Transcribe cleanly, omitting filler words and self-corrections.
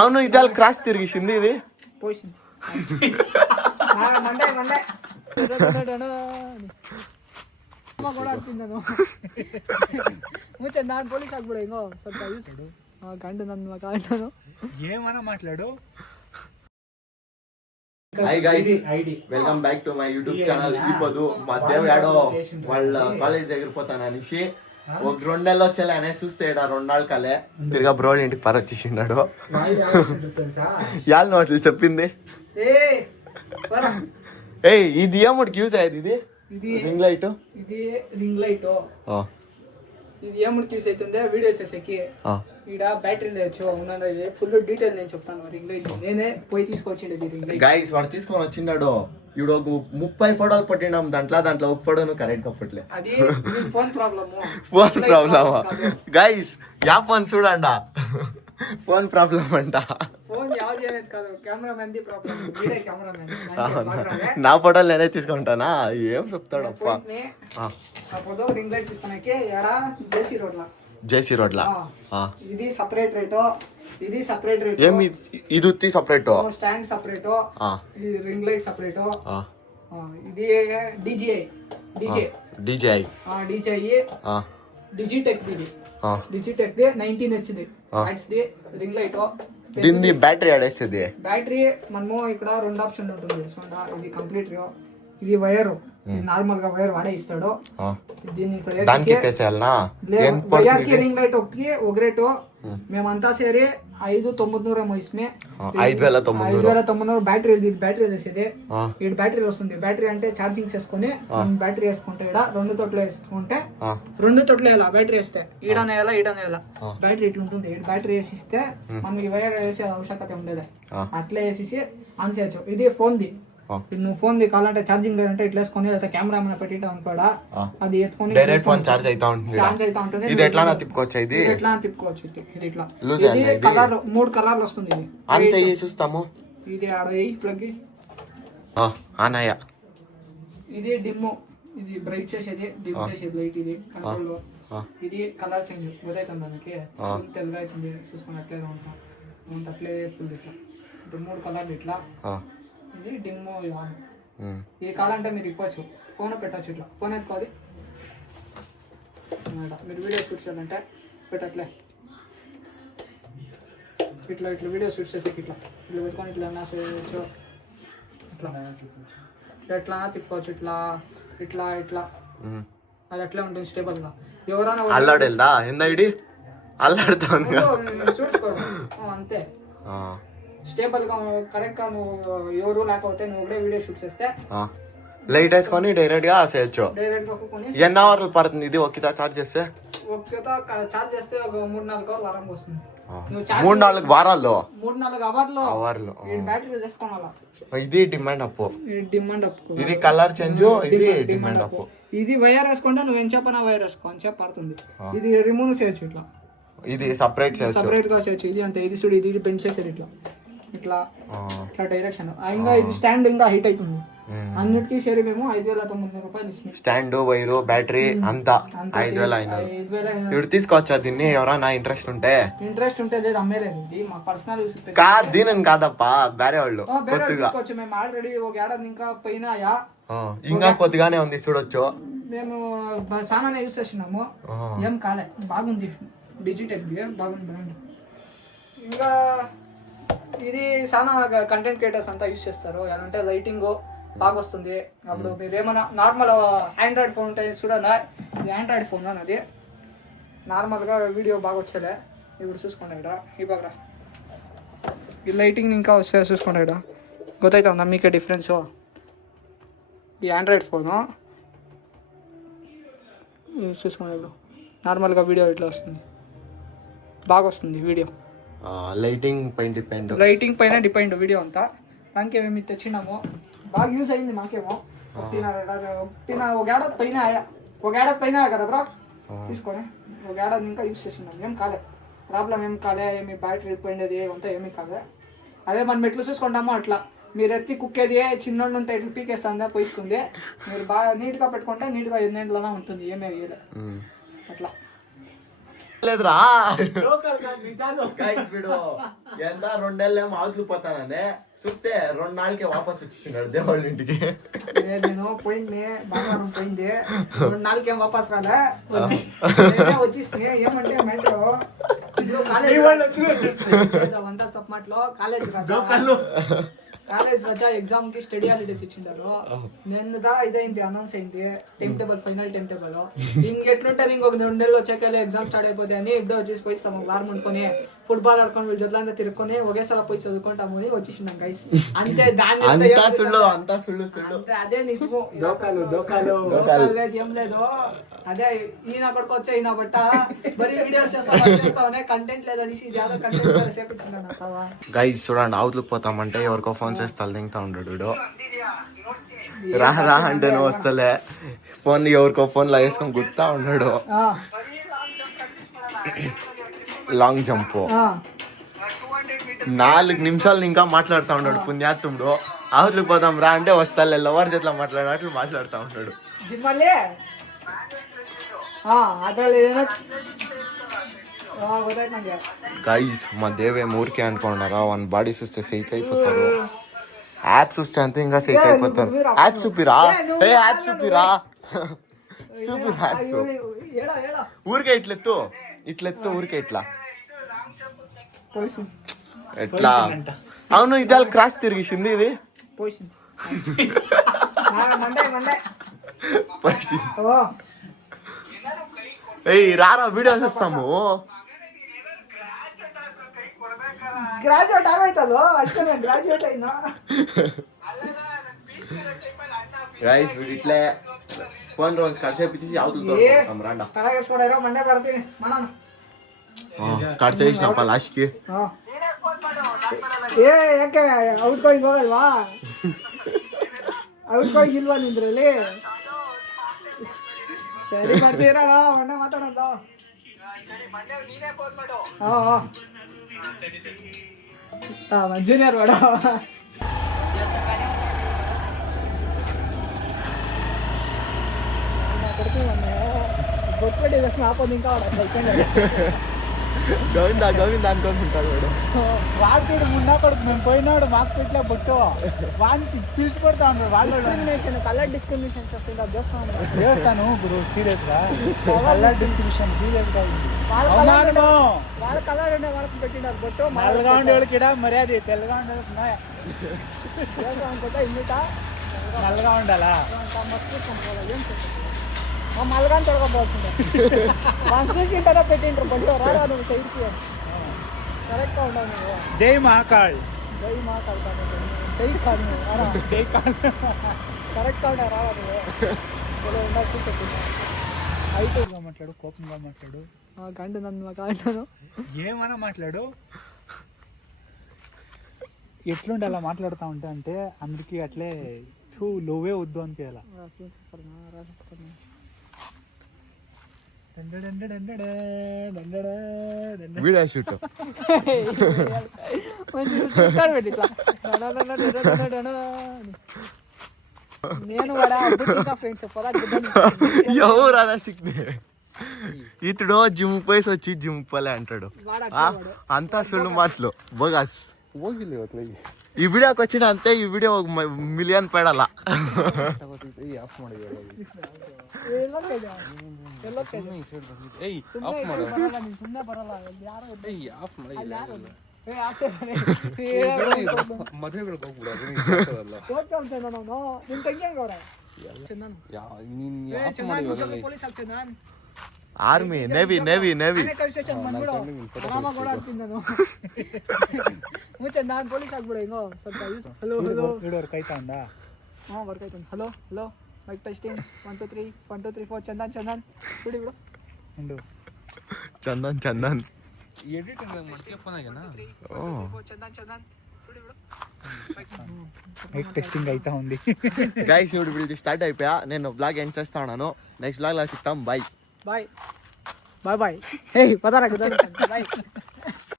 అవును ఇది క్రాస్ తిరిగిసింది ఇది పోసింది ಮಂಡೆ ಕೂಡ ಆಡ್ತೀನಿ ನಾನು ಮುಂಚೆ ನಾನು ಪೊಲೀಸ್ ಆಗ್ಬಿಡ ಹಿಂಗೋ ಸ್ವಲ್ಪ ಯೂಸ್ ಗಂಡು ನನ್ನ ಗಂಡನು ఏమన్నా మాట్లాడు. Hi guys welcome back to my YouTube channel. ఇప్పుడు మా దేవ్ యాడో వాళ్ళ కాలేజ్ దగ్గర పోతాను అనేసి ఒక 2 నెలలు వచ్చేలే అనేసి చూస్తే 2 నాళ్ళు కాలే తిరిగా బ్రో ఇంటికి పర వచ్చేసిండాడు. యాళ్ళు అట్లా చెప్పింది ఏయ్ ఇది ఏముడికి యూజ్ అయ్యేది ఇది రింగ్ లైట్ ఇది రింగ్ లైట్ ఇది ఏముడికి యూజ్ అవుతుందే వీడియోస్ చేసేకి ఈడ బ్యాటరీ తెచ్చు అవునా ఫుల్ డీటెయిల్ నేను చెప్తాను. రింగ్ లైట్ నేనే పోయి తీసుకొచ్చిండేది రింగ్ లైట్. గైస్ వాడు తీసుకొని వచ్చిండాడు. ఇప్పుడు ఒక 30 ఫోటోలు పట్టినాం దాంట్లో ఒక ఫోటోను కరెక్ట్ గా పట్టలే. అది ఫోన్ ప్రాబ్లమ్ గైస్ యా ఫోన్ చూడండా ఫోన్ ప్రాబ్లం అంట. ఫోన్ యావది అనేది కాదు కెమెరామెన్ ది ప్రాబ్లం. వీడియో కెమెరామెన్ నా ఫోటోలు నేనే తీసుకుంటానా ఏం చెప్తాడు అప్ప. ఫోటో రింగ్ లైట్ తీసుకున్నాకే ఎడ జేసీ రోడ్లా ఇది సెపరేట్ రేట్ ఇది సెపరేట్ రేట్ ఏమి ఇది ఉత్తి సెపరేట్ స్టాండ్ సెపరేట్ ఇది రింగ్ లైట్ సెపరేట్ ఇది DJI డిజిటెక్ ఇది డిజిటెక్ ది 19 వచ్చింది వాట్స్ ది రింగ్ లైట్. దీని బ్యాటరీ ఆడేస్తుంది. బ్యాటరీ మనము ఇక్కడ 2 ఆప్షన్ ఉంటుంది. ఇది కంప్లీట్ ఇది వైర్ నార్మల్ గా వైర్ వాడే ఇస్తాడు. దీన్ని రింగ్ లైట్ ఒక రేటు మేమంతా సేరి 5,900 ఇస్మే 5,900 బ్యాటరీ వేసేది. ఈ బ్యాటరీ వస్తుంది. బ్యాటరీ అంటే ఛార్జింగ్ చేసుకుని బ్యాటరీ వేసుకుంటే ఇక్కడ 2 తొట్లు వేసుకుంటే 2 తొట్లు వేయాల. బ్యాటరీ వేస్తే ఈడనేయాల బ్యాటరీ ఇట్లా ఉంటుంది. ఈ బ్యాటరీ వేసిస్తే మనం ఈ వైర్ వేసే ఆవశ్యకత ఉండేది. అట్లా వేసేసి ఆన్ చేయొచ్చు. ఇది ఫోన్ ది నువ్వు ఫోన్ ది కావాలంటే ఛార్జింగ్ లేదంటే ఇట్లా వేసుకొని లేదా కెమెరా ఏమైనా పెట్టిటాం కూడా అది ఎత్తుకొని డైరెక్ట్ ఫోన్ ఛార్జ్ అవుతా ఉంటుంది. ఇది ఎట్లా తిప్పుకోవచ్చు. ఇది ఇది ఇట్లా ఇది కలర్ 3 కలర్లు వస్తుంది. ఇది ఆన్ చేయి చూస్తాము. ఇది ఆడ ప్లగ్ ఆన్ అయ్యా. ఇది డిమ్ ఇది బ్రైట్ చేసేది డిమ్ చేసేది లైట్. ఇది కంట్రోల్ ఇది కలర్ చేంజ్ గోదైతుంది. మనకి తెల్లగా అవుతుంది చూసుకుని అట్లే ఉంటాం అట్లే ఫుల్ ఇట్లా 3 కలర్లు ఇట్లా. ఇది డిమ్ ఇది కావాలంటే మీరు ఇవ్వచ్చు. ఫోన్ పెట్టచ్చు. ఇట్లా ఫోన్ ఎత్తుకోవాలి మీరు వీడియో షూట్ చేయాలంటే పెట్టట్లే ఇట్లా వీడియో షూట్ చేసేకి ఇట్లా పెట్టుకొని ఇట్లా చేయవచ్చు. ఇట్లా తిప్పుకోవచ్చు. ఇట్లా అది అట్లే ఉంటుంది స్టేబుల్ గా. ఎవరైనా అల్లాడేదా అల్లాడుతాను చూసుకోవడం అంతే. స్టేబుల్ గా కరెక్ట్ గా నువ్వు ఎవరు లేకపోతే నువ్వు ఒకటే వీడియో షూట్ చేస్తే లైట్ వేసుకొని డైరెక్ట్ గా చేయొచ్చు. ఎన్ని అవర్లు పడుతుంది ఇది ఒక చార్జ్ చేస్తే? చార్జ్ చేస్తే ఒక 3-4 అవర్ వారం వస్తుంది. 3-4 వారాల్లో 3-4 అవర్లు బ్యాటరీ తీసుకోవాలా. ఇది డిమాండ్ అప్పు. ఇది కలర్ చేంజ్. ఇది డిమాండ్ అప్పు. ఇది వైర్ వేసుకుంటే నువ్వు ఏం చెప్పనా వైర్ వేసుకో అని చెప్పి పడుతుంది. ఇది రిమూవ్ చేయొచ్చు. ఇట్లా ఇది సపరేట్ గా చేయొచ్చు. ఇది అంతే. ఇది చూడు ఇది బెండ్ చేసేది ఇట్లా డైరెక్షన్. ఇంకా ఇది స్టాండ్ ఇంకా హీట్ అవుతుంది. అన్నిటికీ సరే మేము 5,900 రూపాయలు ఇస్తున్నాం. స్టాండ్ వైరు బ్యాటరీ అంతా 5,500. ఇప్పుడు తీసుకోవచ్చా దీన్ని? ఎవరైనా ఇంట్రెస్ట్ ఉంటే లేదు అమ్మేలేదు. ఇది మా పర్సనల్ యూస్ కాదు. దీని కాదప్పా వేరే వాళ్ళు తీసుకోవచ్చు. మేము ఆల్రెడీ ఒక ఏడాది ఇంకా పోయినాయా ఇంకా కొద్దిగానే ఉంది చూడొచ్చు. మేము చాలా యూస్ చేసినాము. ఏం కాలే బాగుంది. డిజిటెక్ బాగుంది బ్రాండ్. ఇంకా ఇది చాలా కంటెంట్ క్రియేటర్స్ అంతా యూస్ చేస్తారు. ఎలాంటే లైటింగ్ బాగా వస్తుంది. అప్పుడు మీరు ఏమైనా నార్మల్ ఆండ్రాయిడ్ ఫోన్ ఉంటే చూడండి. ఇది ఆండ్రాయిడ్ ఫోన్ అది నార్మల్గా వీడియో బాగా వచ్చేలే. ఇప్పుడు చూసుకోండి ఇక్కడ ఈ బాగా ఈ లైటింగ్ ఇంకా వస్తే చూసుకోండి. ఇక్కడ గుర్తవుతుందా మీకే డిఫరెన్స్? ఈ ఆండ్రాయిడ్ ఫోను చూసుకోండి. ఇప్పుడు నార్మల్గా వీడియో ఇట్లా వస్తుంది. బాగా వస్తుంది వీడియో. లైటింగ్ పైన డిపెండ్ వీడియో అంతా. దానికి మేము తెచ్చినాము. బాగా యూజ్ అయింది మాకేమో. ఒక ఏడాది పైన కదా బ్రో తీసుకొని. ఒక ఏడాది ఇంకా యూజ్ చేస్తున్నాం. ఏం కాలే ప్రాబ్లం ఏం కాలే. ఏమి బ్యాటరీ పోయిండేది అంతా ఏమీ కాలే. అదే మనం ఎట్లా చూసుకుంటామో అట్లా మీరు ఎత్తి కుక్కేది చిన్నోళ్ళు ఉంటే ఎట్లా పీకేస్తుందా పోయిస్తుంది. మీరు బాగా నీట్గా పెట్టుకుంటే నీట్గా 8 ఏళ్ళలోనే ఉంటుంది. ఏమీ అయ్యేలే అట్లా. లేదురా గైస్ వీడు ఎంత 2 నెలలేమో అవతలు పోతాననే చూస్తే 2 నాళ్ళకే వాపస్ వచ్చేసినాడు దేవుళ్ళ ఇంటికి. నేను పోయింది బంగారం పోయింది 2 నాలుగేం వాపస్ రాలే వచ్చేసింది. ఏమంటే మెట్రో ఇప్పుడు కాలేజ్ అంతా తప్ప మాటలో కాలేజ్ రజా ఎగ్జామ్ కి స్టడీ హాలిడేస్ ఇచ్చిండారు. నేను ఇదైంది అనౌన్స్ అయింది time table final time table. ఇంకెట్లుంటే ఇంకొక 2 నెలలు వచ్చాక ఎగ్జామ్ స్టార్ట్ అయిపోతాయి అని ఇప్పుడు వచ్చేసి పోయిస్తాము. వారం అనుకుని ఫుట్బాల్ ఆడుకొని వీళ్ళ జట్లంతా తిరుక్కొని ఒకేసారి పోయి చదువుకుంటాము అని వచ్చేసినాం గైస్. అంతే దాని అదే నిజము. లేదు ఏం లేదు అదే ఈయన కొడుకు వచ్చే ఈయన బట్ట మరి వీడియోలు చేస్తామనే కంటెంట్ లేదు అనేసి ఇది యాదో కంటెంట్ చేపించిందా గైస్ చూడండి అవతలకు పోతామంటే ఎవరికో ఫోన్ చేసి తలదింగుతా ఉంటాడు వీడు. రా అంటే నువ్వు వస్తలే ఫోన్ ఎవరికో ఫోన్ లా వేసుకొని గుర్తా ఉన్నాడు. లాంగ్ జంప్ 4 నిమిషాలు ఇంకా మాట్లాడుతా ఉన్నాడు పుణ్యాత్ముడు. అవతలకు పోతాం రా అంటే వస్తాలే లవర్ చేతిలో మాట్లాడినట్లు మాట్లాడుతా ఉన్నాడు. గైస్ మా దేవేం ఊరికే అనుకున్నారా 1 బాడీ చూస్తే సేక్ అయిపోతారు. యాప్స్ చూస్తే అంతే ఇంకా సేక్ అయిపోతారు. యాప్స్ చూపిరా యాప్స్ చూపిరా చూపిరా యాప్స్ ఊరికే ఇట్లెత్తు ఊరికే ఇట్లా ఎట్లా అవును ఇదే క్రాస్ తిరిగిసింది ఇది ఏయ్ రారా వీడియో చూస్తాము. గ్రాడ్యుయేట్ ఆగైతాలో అచ్చా గ్రాడ్యుయేట్ అయినా గైస్ వీడు ఇట్లే ఫోన్ రోజు కడిసేపించేసి అవుతుంటాం రాండా తలగేసుకోడారో మండే పడుతుంది మనం కడిసేసినప్ప లాస్ట్కి ಯಾಕೆ ಔಟ್ಗೋಯಿಂಗ್ ಹೋಗಲ್ವಾ ಔಟ್ಗೋಯಿಂಗ್ ಇಲ್ವಾ ನಿಂದ್ರಲ್ಲಿ ಸರಿ ಬರ್ತೀರಾ ಮೊನ್ನೆ ಮಾತಾಡೋಣ ಜೂನಿಯರ್ ಬೇಡ బొట్టుపెట్టి ఆపదు ఇంకా గోవిందా అనుకుంటాడు వాడు మున్నా కొడుకు మేము పోయినాడు మాకు పెట్టలే బొట్టు వాడిని పిలిచి కొడతా ఉన్నాడు. వాళ్ళు డిస్క్రిమినేషన్ కలర్ డిస్క్రిమినేషన్ వస్తుంది చేస్తాను ఇప్పుడు సీరియస్ గా కలర్ డిస్క్రిమినేషన్ సీరియస్ గా వాళ్ళ కలర్ ఉండే వాళ్ళకి పెట్టినారు బొట్టు. నల్లగా ఉండే వాళ్ళకి మర్యాద తెల్లగా ఉండే అనుకుంటా ఇన్నిట నల్లగా ఉండాలా ఏం చేస్తాం మల్లగాని తొడగపోవాల్సిందే వన్ చూసి ఇంటనే పెట్టింటారు బొట్టు రారా నువ్వు సైడ్కి కరెక్ట్గా ఉండవు నువ్వు. జై మహాకాళ్ సైడ్ కాదు జై కాళ్ కరెక్ట్గా ఉండే రావా నువ్వు ఉండాలి చూసి పెట్టింది. అయిపోగా మాట్లాడు కోపంగా మాట్లాడు గంట నన్ను కాంటాను ఏమన్నా మాట్లాడు ఎట్లుండి అలా మాట్లాడుతూ ఉంటా అంటే అందరికీ అట్లే లోవే వద్దు అనిపించాల. వీడియో షూట్ నేను ఫ్రెండ్స్ ఎవరు అలా సిక్నే ఇతడు జిమ్ పోయేసి వచ్చి జిమ్ పోలే అంటాడు. అంతా సుళ్ళు మాటలు బోగాస్. ఈ వీడియోకి వచ్చిన అంతే ఈ వీడియో 1 మిలియన్ పెడాలా. ಆರ್ಮಿ ನೇವಿ ಮುಂಚೆ ನಾನು ಪೊಲೀಸ್ ಆಗ್ಬಿಡ ಹಿಂಗೋ ಸ್ವಲ್ಪ ಯೂಸ್. ಹಲೋ ವರ್ಕ್ ಆಯ್ತಾ ಅಂದ ವರ್ಕ್ ಆಯ್ತು. ಹಲೋ ಮೈಕ್ ಟೆಸ್ಟಿಂಗ್ 1 2 3 1 2 3 4 ಚಂದನ್ ಬಿಡಿ ಬಿಡು ಉಂಡು ಚಂದನ್ ಎಡಿಟ್ ಮಾಡ್ತೀಯ ಫೋನ್ ಆಗೇನಾ ಚಂದನ್ ಬಿಡಿ ಬಿಡು ಮೈಕ್ ಟೆಸ್ಟಿಂగ్ ಆಯ್ತಾ ఉంది. గైస్ ఇప్పుడు ఇది స్టార్ట్ అయిపోయా. నేను బ్లాగ్ ఎండ్ చేస్తా ఉన్నాను. నెక్స్ట్ బ్లాగ్ లో సిగ్తాం. బాయ్ హే పదరా బాయ్.